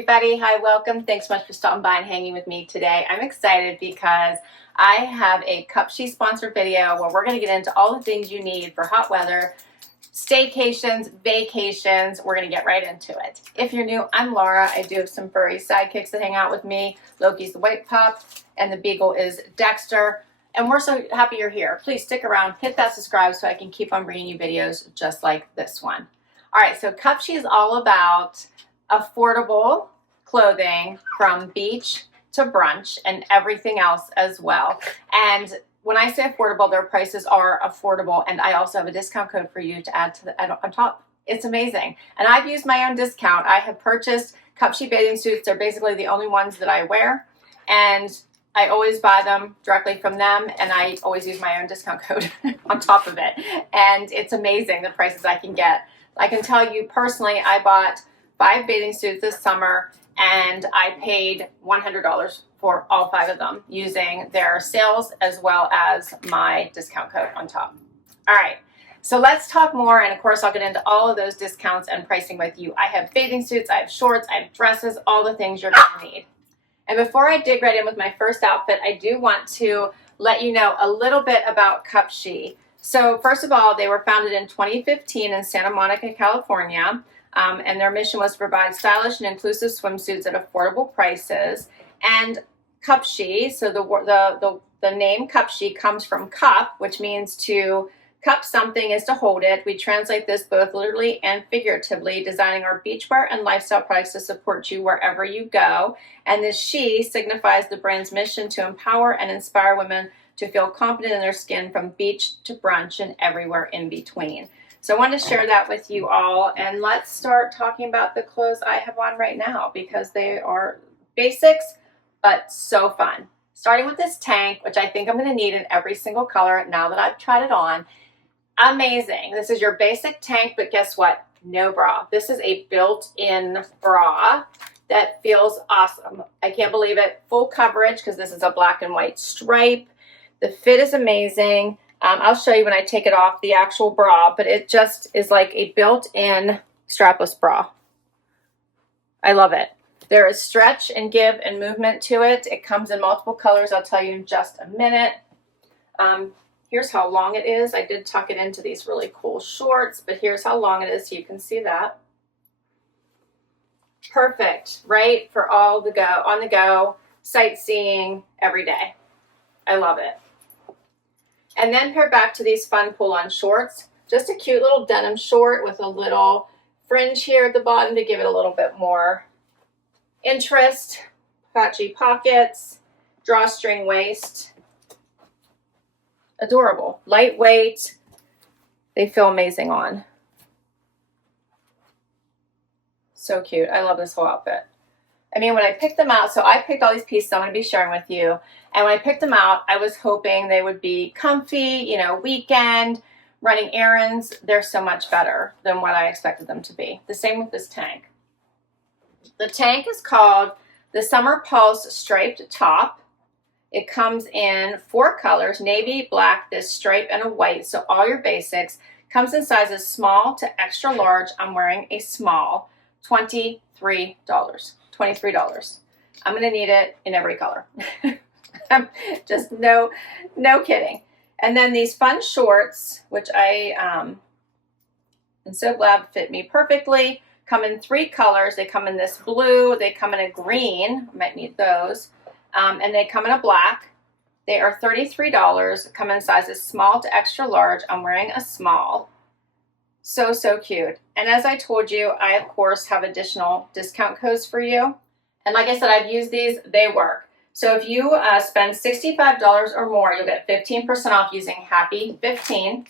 everybody. Hi, welcome. Thanks so much for stopping by and hanging with me today. I'm excited because I have a CUPSHE sponsored video where we're going to get into all the things you need for hot weather, staycations, vacations. We're going to get right into it. If you're new, I'm Laura. I do have some furry sidekicks that hang out with me. Loki's the white pup and the beagle is Dexter. And we're so happy you're here. Please stick around, hit that subscribe so I can keep on bringing you videos just like this one. All right, so CUPSHE is all about affordable clothing from beach to brunch and everything else as well. And when I say affordable, their prices are affordable, and I also have a discount code for you to add to the on top. It's amazing. And I've used my own discount. I have purchased CUPSHE bathing suits. They're basically the only ones that I wear, and I always buy them directly from them, and I always use my own discount code on top of it. And it's amazing the prices I can get. I can tell you personally, I bought 5 bathing suits this summer, and I paid $100 for all 5 of them using their sales as well as my discount code on top. All right, so let's talk more, and of course I'll get into all of those discounts and pricing with you. I have bathing suits, I have shorts, I have dresses, all the things you're going to need. And before I dig right in with my first outfit, I do want to let you know a little bit about CUPSHE. So first of all, they were founded in 2015 in Santa Monica, California. And their mission was to provide stylish and inclusive swimsuits at affordable prices. And CUPSHE, so the name CUPSHE comes from cup, which means to cup something is to hold it. We translate this both literally and figuratively, designing our beachwear and lifestyle products to support you wherever you go. And this she signifies the brand's mission to empower and inspire women to feel confident in their skin from beach to brunch and everywhere in between. So I wanted to share that with you all, and let's start talking about the clothes I have on right now because they are basics, but so fun. Starting with this tank, which I think I'm going to need in every single color now that I've tried it on. Amazing. This is your basic tank, but guess what? No bra. This is a built-in bra that feels awesome. I can't believe it. Full coverage because this is a black and white stripe. The fit is amazing. I'll show you when I take it off the actual bra, but it just is like a built-in strapless bra. I love it. There is stretch and give and movement to it. It comes in multiple colors. I'll tell you in just a minute. Here's how long it is. I did tuck it into these really cool shorts, but here's how long it is so you can see that. Perfect, right? For all the go, on the go, sightseeing every day. I love it. And then pair back to these fun pull-on shorts. Just a cute little denim short with a little fringe here at the bottom to give it a little bit more interest. Patchy pockets, drawstring waist. Adorable. Lightweight. They feel amazing on. So cute. I love this whole outfit. I mean, when I picked them out, so I picked all these pieces I'm going to be sharing with you. And when I picked them out, I was hoping they would be comfy, you know, weekend, running errands. They're so much better than what I expected them to be. The same with this tank. The tank is called the Summer Pulse Striped Top. It comes in 4 colors, navy, black, this stripe, and a white. So all your basics. Comes in sizes small to extra large. I'm wearing a small, $23. $23. I'm going to need it in every color. Just no kidding. And then these fun shorts, which I am so glad fit me perfectly, come in 3 colors. They come in this blue, they come in a green, I might need those, and they come in a black. They are $33, come in sizes small to extra large. I'm wearing a small. So cute. And as I told you, I of course have additional discount codes for you. And like I said, I've used these, they work. So if you spend $65 or more, you'll get 15% off using Happy15.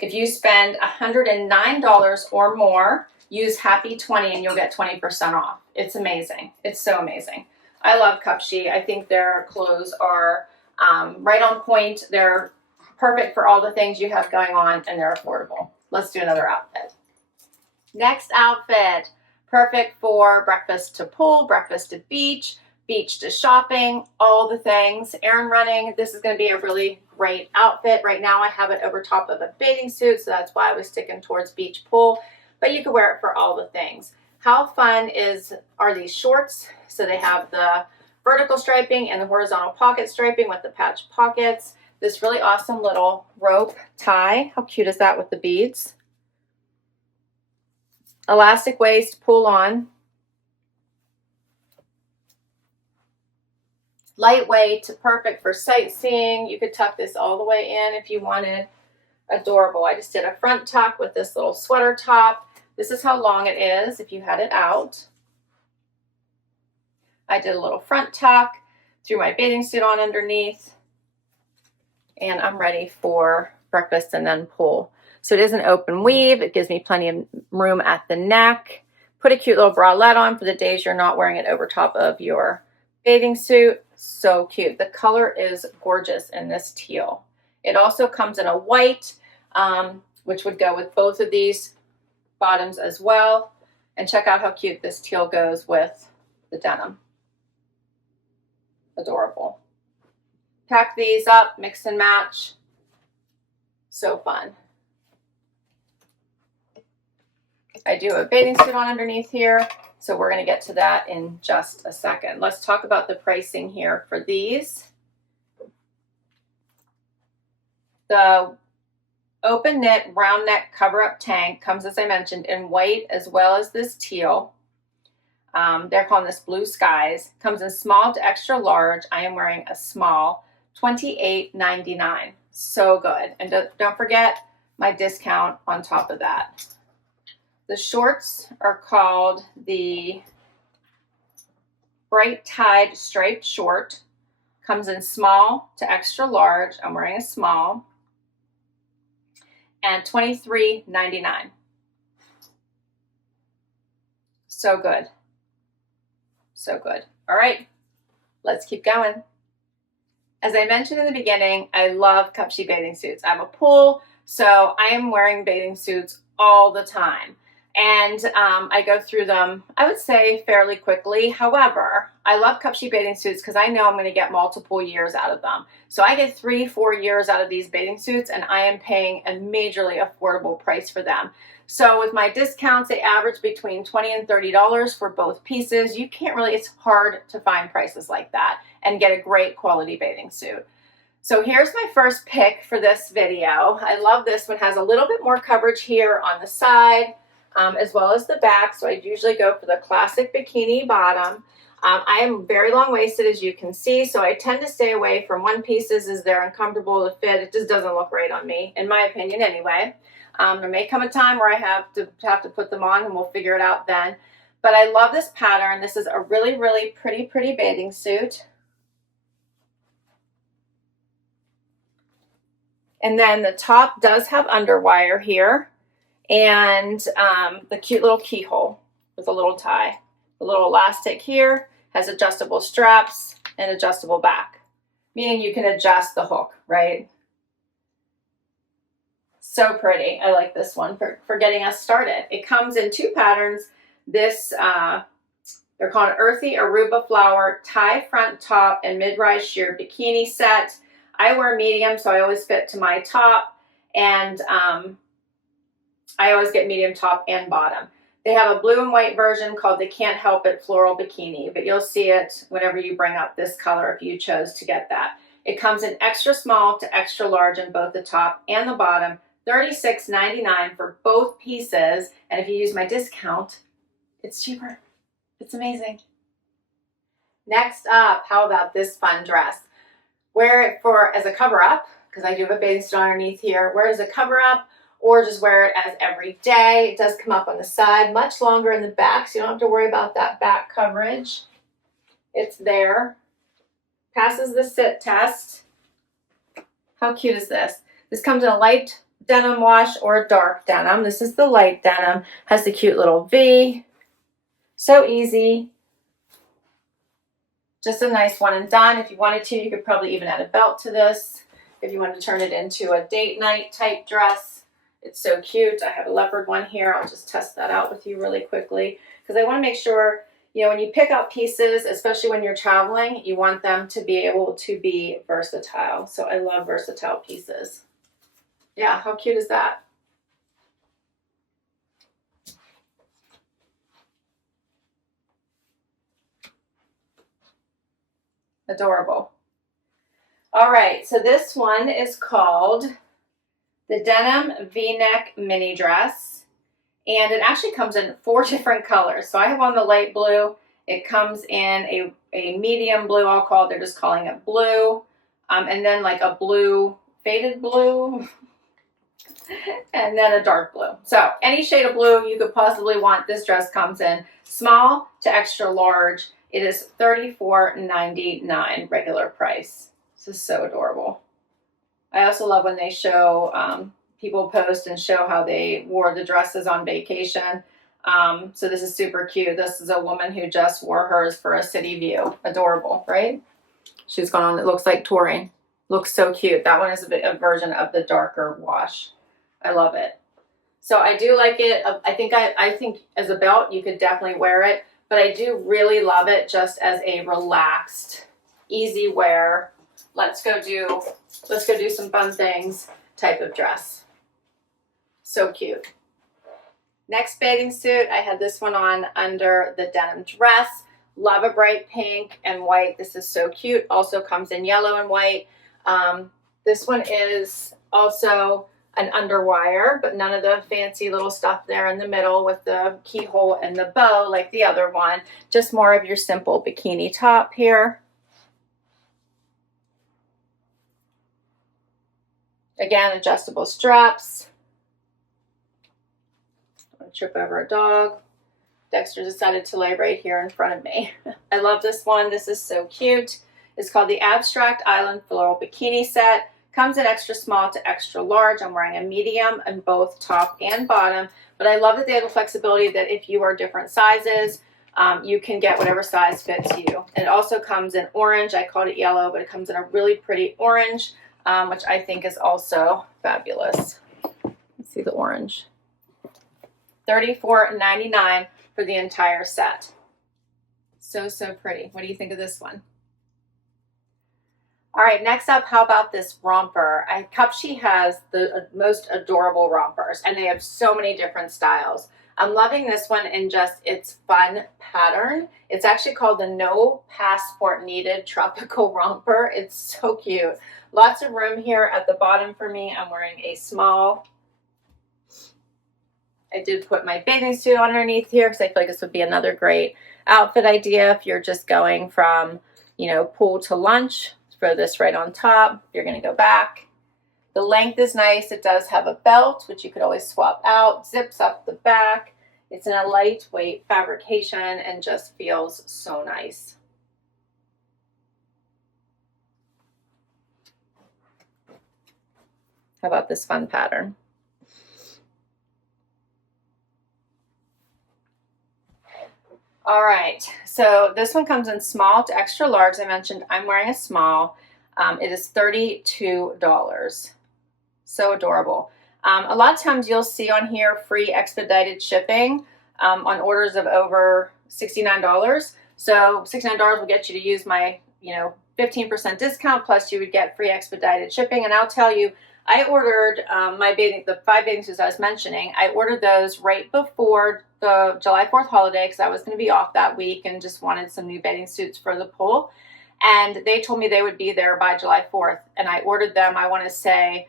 If you spend $109 or more, use Happy20 and you'll get 20% off. It's amazing. It's so amazing. I love CUPSHE. I think their clothes are right on point. They're perfect for all the things you have going on, and they're affordable. Let's do another outfit. Next outfit, perfect for breakfast to pool, breakfast to beach, beach to shopping, all the things, errand running. This is going to be a really great outfit. Right now I have it over top of a bathing suit, so that's why I was sticking towards beach pool, but you can wear it for all the things. How fun are these shorts? So they have the vertical striping and the horizontal pocket striping with the patch pockets. This really awesome little rope tie. How cute is that with the beads? Elastic waist, pull on. Lightweight, perfect for sightseeing. You could tuck this all the way in if you wanted. Adorable. I just did a front tuck with this little sweater top. This is how long it is if you had it out. I did a little front tuck, threw my bathing suit on underneath, and I'm ready for breakfast and then pull. So it is an open weave. It gives me plenty of room at the neck. Put a cute little bralette on for the days you're not wearing it over top of your bathing suit. So cute. The color is gorgeous in this teal. It also comes in a white, which would go with both of these bottoms as well. And check out how cute this teal goes with the denim. Adorable. Pack these up, mix and match. So fun. I do have a bathing suit on underneath here, so we're going to get to that in just a second. Let's talk about the pricing here for these. The open knit round neck cover up tank comes, as I mentioned, in white as well as this teal. They're calling this blue skies. Comes in small to extra large. I am wearing a small, $28.99. So good. And don't forget my discount on top of that. The shorts are called the Bright Tide Striped Short. Comes in small to extra large. I'm wearing a small. And $23.99. So good. So good. All right, let's keep going. As I mentioned in the beginning, I love CUPSHE bathing suits. I have a pool, so I am wearing bathing suits all the time. And I go through them, I would say, fairly quickly. However, I love CUPSHE bathing suits because I know I'm going to get multiple years out of them. So I get 3-4 years out of these bathing suits, and I am paying a majorly affordable price for them. So with my discounts, they average between $20 and $30 for both pieces. You can't really, it's hard to find prices like that and get a great quality bathing suit. So here's my first pick for this video. I love this one. It has a little bit more coverage here on the side, as well as the back. So I usually go for the classic bikini bottom. I am very long-waisted, as you can see, so I tend to stay away from one pieces as they're uncomfortable to fit. It just doesn't look right on me, in my opinion anyway. There may come a time where I have to put them on, and we'll figure it out then. But I love this pattern. This is a really, really pretty bathing suit. And then the top does have underwire here, and the cute little keyhole with a little tie. The little elastic here has adjustable straps and adjustable back, meaning you can adjust the hook, right? So pretty. I like this one for getting us started. It comes in two patterns. This, they're called an Earthy Aruba Flower tie front top and mid-rise sheer bikini set. I wear medium, so I always fit to my top, and I always get medium top and bottom. They have a blue and white version called the Can't Help It Floral Bikini, but you'll see it whenever you bring up this color if you chose to get that. It comes in extra small to extra large in both the top and the bottom, $36.99 for both pieces, and if you use my discount, it's cheaper. It's amazing. Next up, how about this fun dress? Wear it as a cover-up, because I do have a bathing suit underneath here. Wear it as a cover-up, or just wear it as every day. It does come up on the side, much longer in the back, so you don't have to worry about that back coverage. It's there. Passes the sit test. How cute is this? This comes in a light denim wash or a dark denim. This is the light denim. Has the cute little V. So easy. Just a nice one and done. If you wanted to, you could probably even add a belt to this. If you want to turn it into a date night type dress. It's so cute. I have a leopard one here. I'll just test that out with you really quickly because I want to make sure, you know, when you pick up pieces, especially when you're traveling, you want them to be able to be versatile. So I love versatile pieces. Yeah, how cute is that? Adorable. All right, so this one is called the Denim V-Neck Mini Dress, and it actually comes in 4 different colors. So I have on the light blue. It comes in a medium blue, I'll call it, they're just calling it blue, and then like a blue, faded blue, and then a dark blue. So any shade of blue you could possibly want, this dress comes in small to extra large. It is $34.99 regular price. This is so adorable. I also love when they show, people post and show how they wore the dresses on vacation. So this is super cute. This is a woman who just wore hers for a city view. Adorable, right? She's gone on, it looks like touring. Looks so cute. That one is a version of the darker wash. I love it. So I do like it. I think as a belt, you could definitely wear it, but I do really love it just as a relaxed, easy wear. Let's go do some fun things type of dress. So cute. Next bathing suit, I had this one on under the denim dress. Love a bright pink and white. This is so cute. Also comes in yellow and white. This one is also an underwire, but none of the fancy little stuff there in the middle with the keyhole and the bow like the other one. Just more of your simple bikini top here. Again, adjustable straps. I'm gonna trip over a dog. Dexter decided to lay right here in front of me. I love this one. This is so cute. It's called the Abstract Island Floral Bikini Set. Comes in extra small to extra large. I'm wearing a medium in both top and bottom, but I love that they have the flexibility that if you are different sizes, you can get whatever size fits you. It also comes in orange. I called it yellow, but it comes in a really pretty orange, which I think is also fabulous. Let's see the orange. $34.99 for the entire set. So, so pretty. What do you think of this one? All right, next up, how about this romper? CUPSHE has the most adorable rompers, and they have so many different styles. I'm loving this one in just its fun pattern. It's actually called the No Passport Needed Tropical Romper. It's so cute. Lots of room here at the bottom for me. I'm wearing a small. I did put my bathing suit underneath here because I feel like this would be another great outfit idea if you're just going from, you know, pool to lunch. Throw this right on top. You're going to go back. The length is nice. It does have a belt, which you could always swap out. Zips up the back. It's in a lightweight fabrication and just feels so nice. How about this fun pattern? All right, so this one comes in small to extra large. I mentioned I'm wearing a small. It is $32. So adorable. A lot of times you'll see on here free expedited shipping on orders of over $69. So $69 will get you to use my, 15% discount, plus you would get free expedited shipping. And I'll tell you, I ordered the 5 bathing suits I was mentioning. I ordered those right before the July 4th holiday because I was going to be off that week and just wanted some new bathing suits for the pool. And they told me they would be there by July 4th. And I ordered them, I want to say,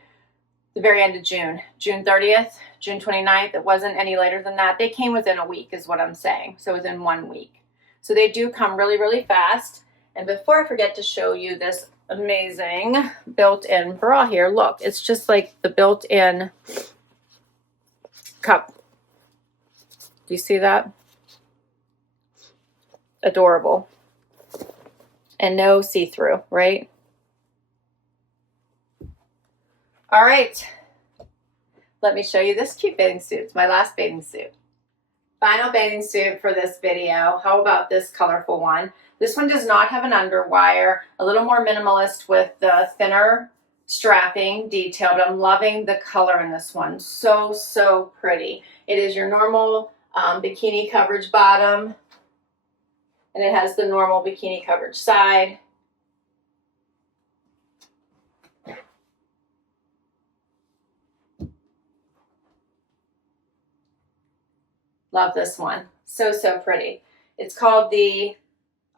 the very end of June. June 30th, June 29th. It wasn't any later than that. They came within a week is what I'm saying. So within 1 week. So they do come really, really fast. And before I forget to show you this amazing built-in bra here, look, it's just like the built-in cup. Do you see that? Adorable. And no see-through, right? All right, let me show you this cute bathing suit. It's my last bathing suit. Final bathing suit for this video. How about this colorful one? This one does not have an underwire, a little more minimalist with the thinner strapping detail, but I'm loving the color in this one. So, so pretty. It is your normal bikini coverage bottom, and it has the normal bikini coverage side. Love this one. So, so pretty. It's called the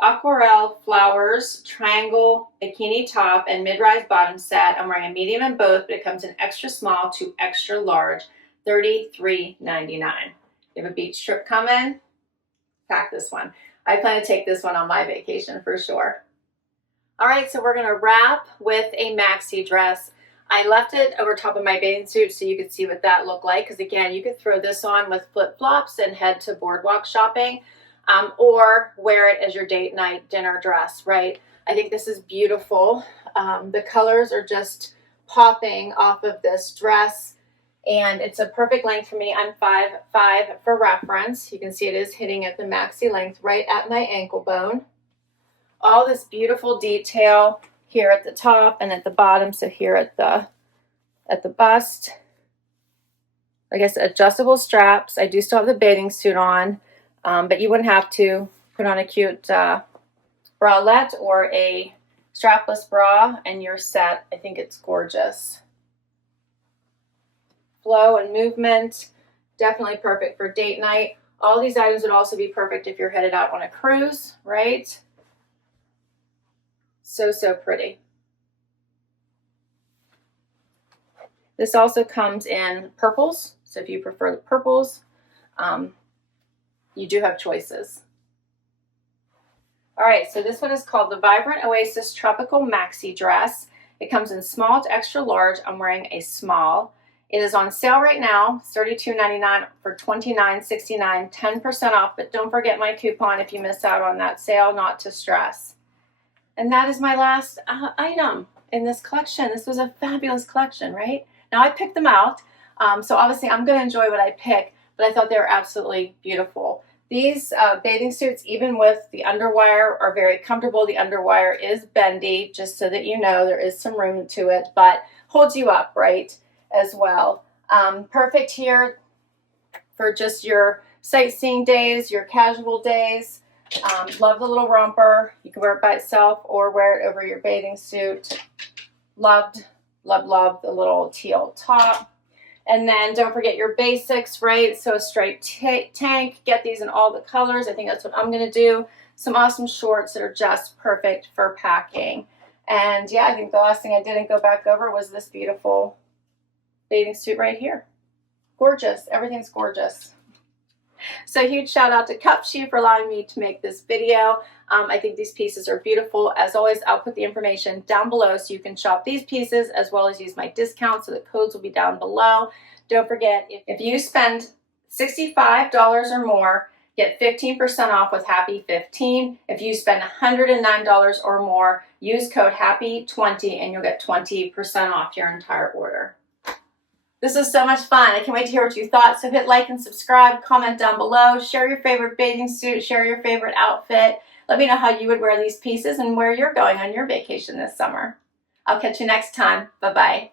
aquarelle flowers, triangle, bikini top, and mid-rise bottom set. I'm wearing a medium in both, but it comes in extra small to extra large, $33.99. You have a beach trip coming? Pack this one. I plan to take this one on my vacation for sure. All right, so we're gonna wrap with a maxi dress. I left it over top of my bathing suit so you could see what that looked like, because again, you could throw this on with flip-flops and head to boardwalk shopping, or wear it as your date night dinner dress, right? I think this is beautiful. The colors are just popping off of this dress, and it's a perfect length for me. I'm 5'5" for reference. You can see it is hitting at the maxi length right at my ankle bone. All this beautiful detail here at the top and at the bottom. So here at the bust, like I said, adjustable straps. I do still have the bathing suit on, but you wouldn't have to put on a cute bralette or a strapless bra and you're set. I think it's gorgeous. Flow and movement, definitely perfect for date night. All these items would also be perfect if you're headed out on a cruise, right? So, so pretty. This also comes in purples. So if you prefer the purples, you do have choices. All right, so this one is called the Vibrant Oasis Tropical Maxi Dress. It comes in small to extra large. I'm wearing a small. It is on sale right now, $32.99 for $29.69, 10% off, but don't forget my coupon if you miss out on that sale, not to stress. And that is my last item in this collection. This was a fabulous collection, right? Now I picked them out, so obviously I'm going to enjoy what I pick, but I thought they were absolutely beautiful. These bathing suits, even with the underwire, are very comfortable. The underwire is bendy, just so that you know there is some room to it, but holds you up, right, as well. Perfect here for just your sightseeing days, your casual days. Love the little romper. You can wear it by itself or wear it over your bathing suit. Loved the little teal top. And then don't forget your basics, right? So a striped tank. Get these in all the colors. I think that's what I'm going to do. Some awesome shorts that are just perfect for packing. And yeah, I think the last thing I didn't go back over was this beautiful bathing suit right here. Gorgeous. Everything's gorgeous. So huge shout out to CUPSHE for allowing me to make this video. I think these pieces are beautiful. As always, I'll put the information down below so you can shop these pieces as well as use my discount, so the codes will be down below. Don't forget, if you spend $65 or more, get 15% off with Happy15. If you spend $109 or more, use code Happy20 and you'll get 20% off your entire order. This was so much fun. I can't wait to hear what you thought. So hit like and subscribe, comment down below, share your favorite bathing suit, share your favorite outfit. Let me know how you would wear these pieces and where you're going on your vacation this summer. I'll catch you next time. Bye-bye.